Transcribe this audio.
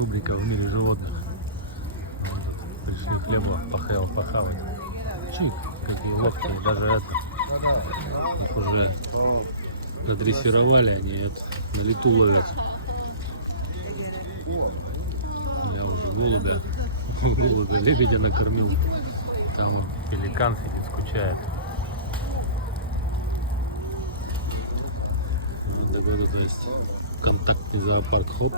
рубрика в мире животных. Пришли хлеба похавать. Чик, какие ловкие, даже это. Их уже надрессировали, они это, на лету ловят. Я уже голубя лебедя накормил. Там вот пеликан сидит, скучает. Вот такой вот, то есть контактный зоопарк. Хоп.